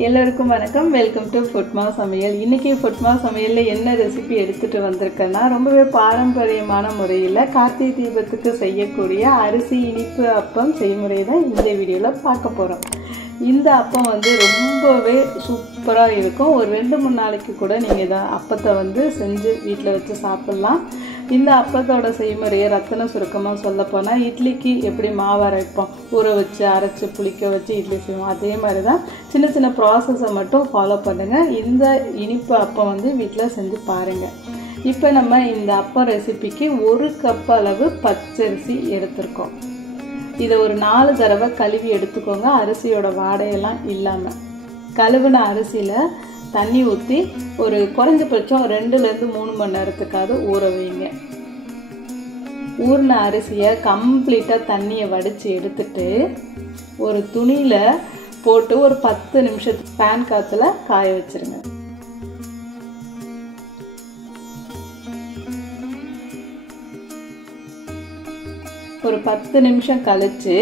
எல்லோருக்கும் வணக்கம். Welcome to ஃபுட்மா சமையல். இன்றைக்கி ஃபுட்மா சமையலில் என்ன ரெசிபி எடுத்துகிட்டு வந்திருக்கேன்னா, ரொம்பவே பாரம்பரியமான முறையில் கார்த்திகை தீபத்துக்கு செய்யக்கூடிய அரிசி இனிப்பு அப்பம் செய்முறை தான் இந்த வீடியோவில் பார்க்க போகிறோம். இந்த அப்பம் ரொம்பவே சூப்பராக இருக்கும். ஒரு 2-3 நாளைக்கு கூட நீங்கள் இதை அப்பத்தை செஞ்சு வீட்டில் வச்சு சாப்பிட்லாம். இந்த அப்பத்தோட செய்முறையை ரத்தின சுருக்கமாக சொல்லப்போனால், இட்லிக்கு எப்படி மாவு அரைப்போம், ஊற வச்சு அரைச்சி புளிக்க வச்சு இட்லி செய்வோம், அதே மாதிரி தான் சின்ன சின்ன ப்ராசஸை மட்டும் ஃபாலோ பண்ணுங்கள். இந்த இனிப்பு அப்பம் வீட்டில் செஞ்சு பாருங்கள். இப்போ நம்ம இந்த அப்பம் ரெசிபிக்கு 1 கப் அளவு பச்சரிசி எடுத்துருக்கோம். இதை ஒரு 4 தடவை கழுவி எடுத்துக்கோங்க, அரிசியோட வாடையெல்லாம் இல்லாமல். கழுவின அரிசியில் தண்ணி ஊற்றி ஒரு குறைஞ்சபட்சம் 2-3 மணி நேரத்துக்காவது ஊற வைங்க. ஊறின அரிசியை கம்ப்ளீட்டாக தண்ணியை வடித்து எடுத்துட்டு ஒரு துணியில் போட்டு ஒரு 10 நிமிஷத்துக்கு ஃபேன் காற்றுல காய வச்சுருங்க. ஒரு 10 நிமிஷம் கழித்து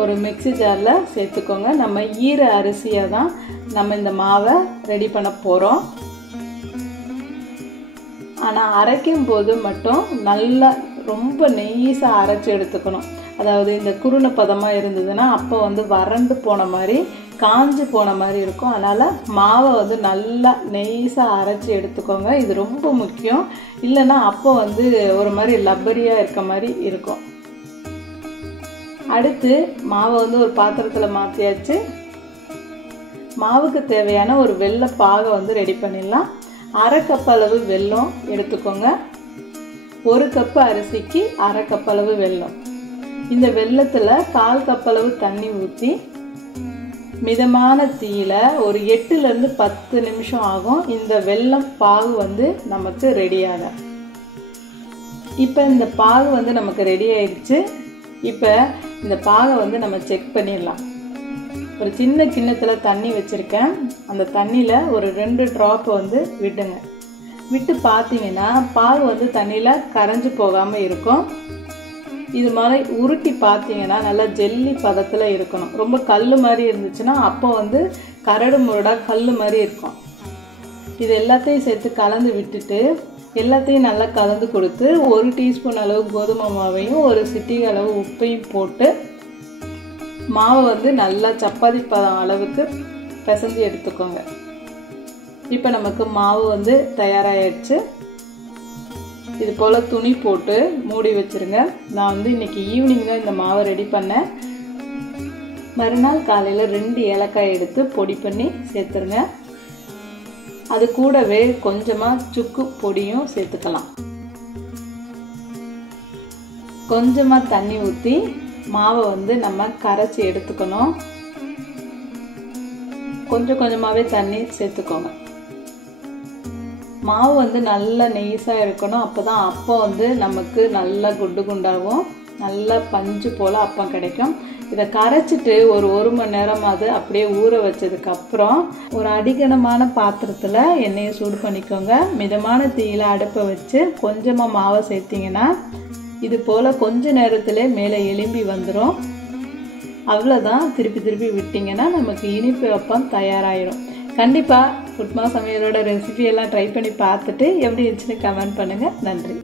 ஒரு மிக்ஸி ஜாரில் சேர்த்துக்கோங்க. நம்ம ஈர அரிசியை தான் நம்ம இந்த மாவை ரெடி பண்ண போகிறோம். ஆனால் அரைக்கும் போது மட்டும் நல்லா ரொம்ப நெய்ஸாக அரைச்சி எடுத்துக்கணும். அதாவது இந்த குருணை பதமாக இருந்ததுன்னா அப்போ வறண்டு போன மாதிரி காஞ்சி போன மாதிரி இருக்கும். அதனால் மாவை நல்லா நெய்ஸாக அரைச்சி எடுத்துக்கோங்க. இது ரொம்ப முக்கியம். இல்லைன்னா அப்போ ஒரு மாதிரி லப்பரியாக இருக்க மாதிரி இருக்கும். அடுத்து மாவை ஒரு பாத்திரத்தில் மாற்றியாச்சு. மாவுக்கு தேவையான ஒரு வெல்ல பாகை ரெடி பண்ணிடலாம். 1/2 கப் அளவு வெல்லம் எடுத்துக்கோங்க. 1 கப்பு அரிசிக்கு 1/2 கப் அளவு வெல்லம். இந்த வெல்லத்தில் 1/4 கப் அளவு தண்ணி ஊற்றி மிதமான தீயில ஒரு 8-10 நிமிஷம் ஆகும் இந்த வெல்லம் பாகு நமக்கு ரெடியாக. இப்போ இந்த பாகு நமக்கு ரெடி ஆயிடுச்சு. இப்போ இந்த பாகை நம்ம செக் பண்ணிடலாம். ஒரு சின்ன கிண்ணத்தில் தண்ணி வச்சுருக்கேன். அந்த தண்ணியில் ஒரு 2 ட்ராப் விட்டுங்க. விட்டு பார்த்தீங்கன்னா பாகு தண்ணியில் கரைஞ்சி போகாமல் இருக்கும். இது மாதிரி உருட்டி பார்த்தீங்கன்னா நல்லா ஜெல்லி பதத்தில் இருக்கணும். ரொம்ப கல் மாதிரி இருந்துச்சுன்னா அப்போ கரடு முரடாக கல் மாதிரி இருக்கும். இது எல்லாத்தையும் சேர்த்து கலந்து விட்டுட்டு எல்லாத்தையும் நல்லா கலந்து கொடுத்து 1 டீஸ்பூன் அளவு கோதுமை மாவையும் 1 சிட்டிகை அளவு உப்பையும் போட்டு மாவை நல்லா சப்பாத்தி பதம் அளவுக்கு பிசைஞ்சு எடுத்துக்கோங்க. இப்போ நமக்கு மாவு தயாராகிடுச்சு. இது போல் துணி போட்டு மூடி வச்சுருங்க. நான் இன்னைக்கு ஈவினிங் தான் இந்த மாவை ரெடி பண்ணேன். மறுநாள் காலையில் 2 ஏலக்காய் எடுத்து பொடி பண்ணி சேர்த்துருங்க. அது கூடவே கொஞ்சமாக சுக்கு பொடியும் சேர்த்துக்கலாம். கொஞ்சமாக தண்ணி ஊற்றி மாவை நம்ம கரைச்சி எடுத்துக்கணும். கொஞ்சம் கொஞ்சமாகவே தண்ணி சேர்த்துக்கோங்க. மாவு நல்லா நெய்ஸாக இருக்கணும். அப்போ தான் அப்பம் நமக்கு நல்லா குண்டு குண்டாகும், நல்லா பஞ்சு போல் அப்பம் கிடைக்கும். இதை கரைச்சிட்டு ஒரு 1 மணி நேரமாவது அப்படியே ஊற வச்சதுக்கப்புறம் ஒரு அடிகனமான பாத்திரத்தில் எண்ணெயை சூடு பண்ணிக்கோங்க. மிதமான தீயில அடுப்பை வச்சு கொஞ்சமாக மாவை சேர்த்திங்கன்னா இது போல் கொஞ்ச நேரத்தில் மேலே எலும்பி வந்துடும். அவ்வளோதான். திருப்பி திருப்பி விட்டிங்கன்னா நமக்கு இனிப்பு அப்பம் தயாராகிடும். கண்டிப்பாக ஃபுட்மா சமையலோட ரெசிபியெல்லாம் ட்ரை பண்ணி பார்த்துட்டு எப்படி இருந்துச்சுன்னு கமெண்ட் பண்ணுங்கள். நன்றி.